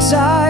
tired.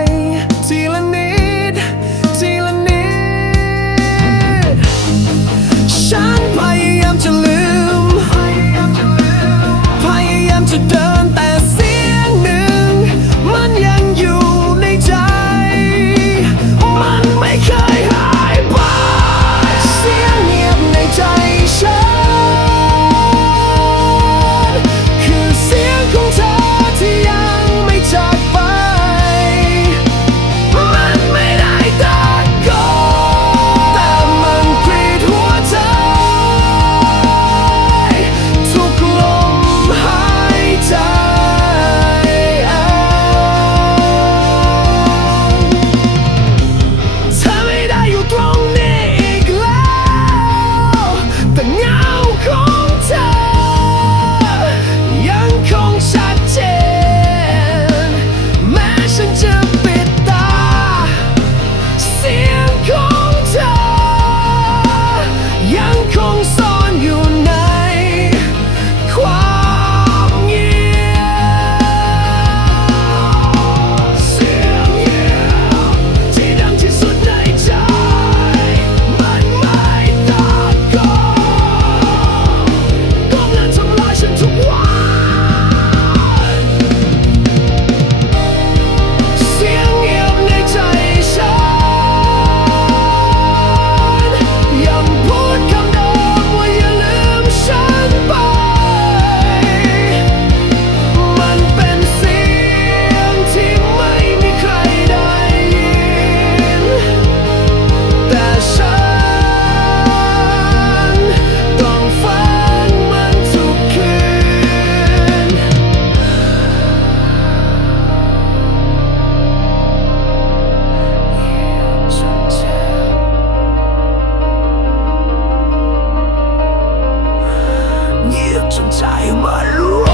正在忙碌。